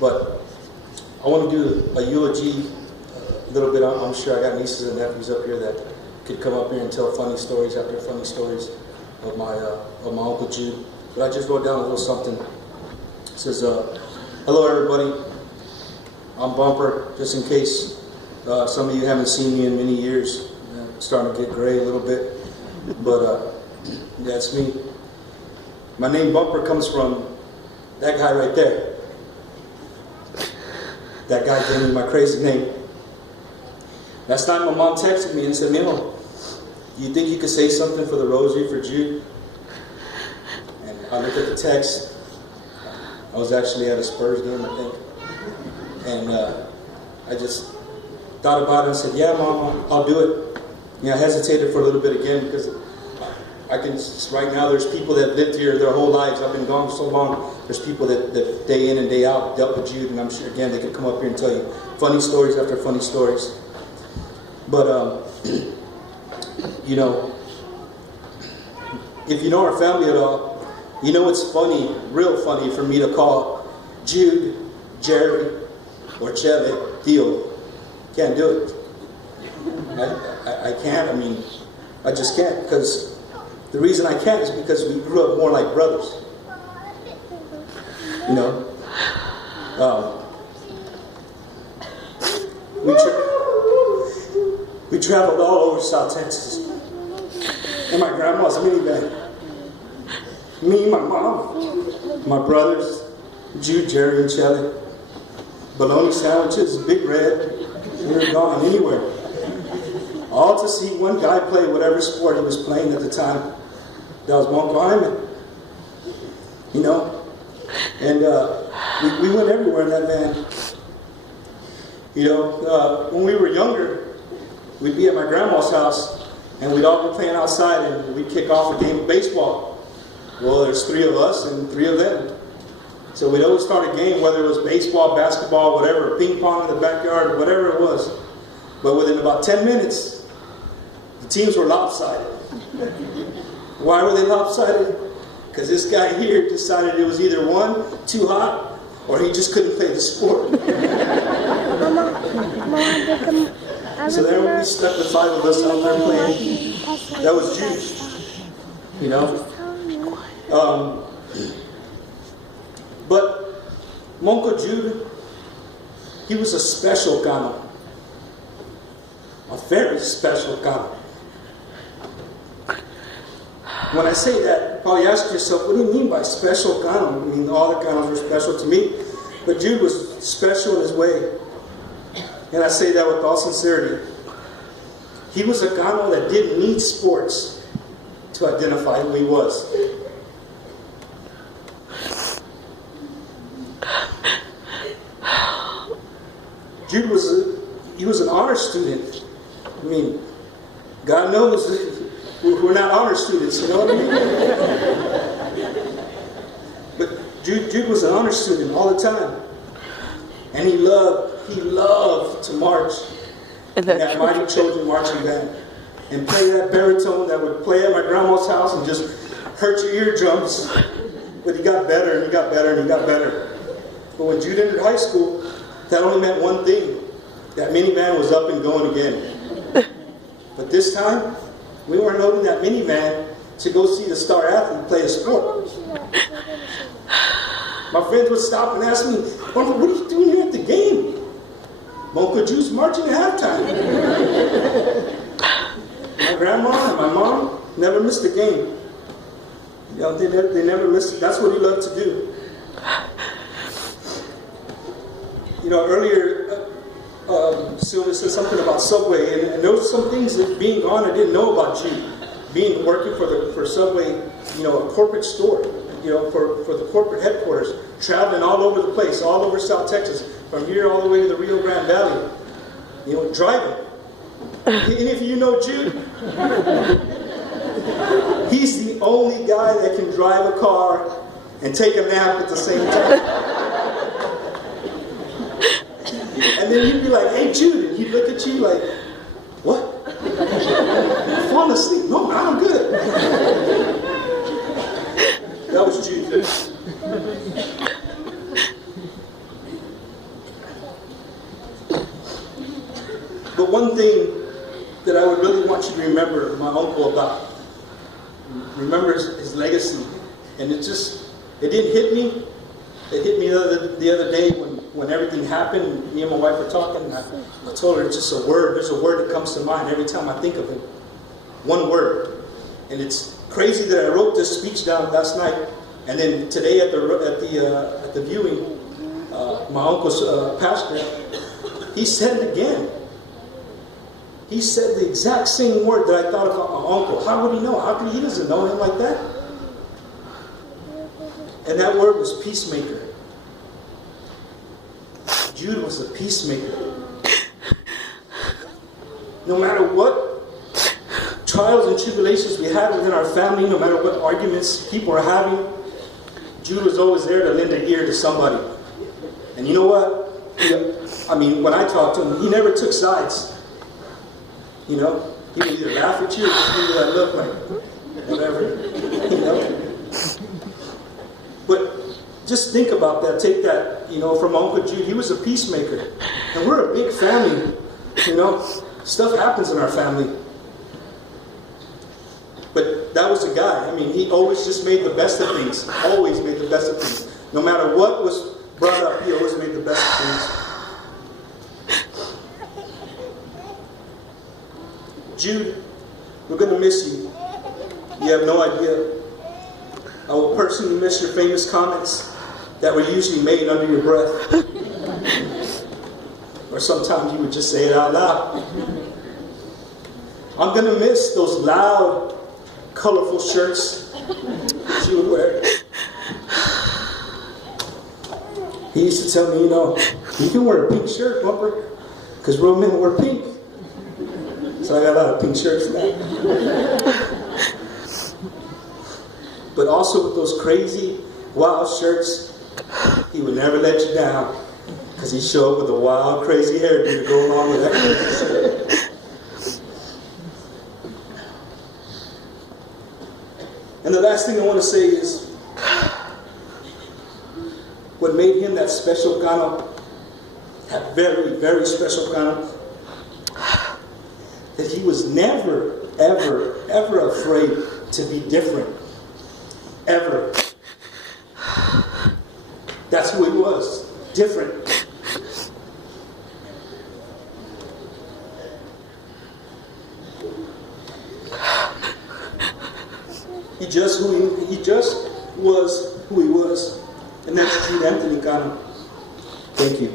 But I want to do a eulogy a little bit. I'm sure I got nieces and nephews up here that could come up here and tell funny stories after funny stories of my Uncle Jude. But I just wrote down a little something. It says, hello everybody, I'm Bumper, just in case some of you haven't seen me in many years. I'm starting to get gray a little bit, but that's me. My name Bumper comes from that guy right there. That guy gave me my crazy name. Last night my mom texted me and said, Mimo, you think you could say something for the rosary for Jude? And I looked at the text. I was actually at a Spurs game, I think. And I just thought about it and said, yeah, Mom, I'll do it. I hesitated for a little bit again because right now there's people that lived here their whole lives. I've been gone so long. There's people that day in and day out dealt with Jude, and I'm sure, again, they could come up here and tell you funny stories after funny stories. But, you know, if you know our family at all, you know it's funny, real funny for me to call Jude, Jerry, or Chevy, Theo. Can't do it. I can't. I mean, I just can't, because the reason I can't is because we grew up more like brothers. You know? We traveled all over South Texas in my grandma's minivan. Me, my mom, my brothers, Jude, Jerry, and Shelly. Bologna sandwiches, Big Red. We were gone anywhere. All to see one guy play whatever sport he was playing at the time. That was Uncle Hyman. You know? And we went everywhere in that van. You know, when we were younger, we'd be at my grandma's house, and we'd all be playing outside, and we'd kick off a game of baseball. Well, there's 3 of us and 3 of them. So we'd always start a game, whether it was baseball, basketball, whatever, ping pong in the backyard, whatever it was. But within about 10 minutes, the teams were lopsided. Why were they lopsided? Because this guy here decided it was either one, too hot, or he just couldn't play the sport. So then we stuck the 5 of us out there playing. That was Jude. You know? But Uncle Jude, he was a special Gano. A very special Gano. When I say that, you probably ask yourself, what do you mean by special Gano? I mean, all the Ganos were special to me, but Jude was special in his way. And I say that with all sincerity. He was a Gano that didn't need sports to identify who he was. Jude was an honor student. I mean, God knows we're not honor students, you know what I mean? But Jude was an honor student all the time. And he loved to march in that mighty children marching band. And play that baritone that would play at my grandma's house and just hurt your eardrums. But he got better and he got better and he got better. But when Jude entered high school, that only meant one thing. That minivan was up and going again. But this time, we weren't loading that minivan to go see the star athlete play a sport. My friends would stop and ask me, Uncle, what are you doing here at the game? Uncle Jude's marching at halftime. My grandma and my mom never missed a game. You know, they never missed it. That's what he loved to do. You know, earlier, Sylvia said something about Subway, and there was some things that being gone I didn't know about Jude. Working for Subway, you know, a corporate store, you know, for the corporate headquarters, traveling all over the place, all over South Texas, from here all the way to the Rio Grande Valley, you know, driving. Any of you know Jude? He's the only guy that can drive a car and take a nap at the same time. And then you'd be like, hey, Jude, and he'd look at you like, what? Falling asleep? No, man, I'm good. That was Jude. But one thing that I would really want you to remember my uncle about, remember his legacy. And it didn't hit me. It hit me the other day when everything happened. Me and my wife were talking, and I told her it's just a word. There's a word that comes to mind every time I think of him. One word. And it's crazy that I wrote this speech down last night, and then today at the viewing, my uncle's pastor, he said it again. He said the exact same word that I thought about my uncle. How would he know? How could he doesn't know him like that? And that word was peacemaker. Jude was a peacemaker. No matter what trials and tribulations we had within our family, no matter what arguments people are having, Jude was always there to lend an ear to somebody. And you know what? When I talked to him, he never took sides. You know, he would either laugh at you or just give you that look like, whatever. You know? But just think about that. Take that, from Uncle Jude. He was a peacemaker. And we're a big family. Stuff happens in our family. But that was a guy. He always just made the best of things. Always made the best of things. No matter what was brought up, he always made the best of things. Jude, we're going to miss you. You have no idea. I will personally miss your famous comments that were usually made under your breath. Or sometimes you would just say it out loud. I'm going to miss those loud, colorful shirts that you would wear. He used to tell me, you can wear a pink shirt, Bumper, because real men wear pink. So I got a lot of pink shirts now. But also with those crazy, wild shirts, he would never let you down. Because he'd show up with a wild, crazy hairdo to go along with that crazy shirt. And the last thing I want to say is, what made him that special kind of, that very, very special kind of, that he was never, ever, ever afraid to be different. Ever. That's who he was. Different. He just was who he was. And that's Jude Anthony Cano. Thank you.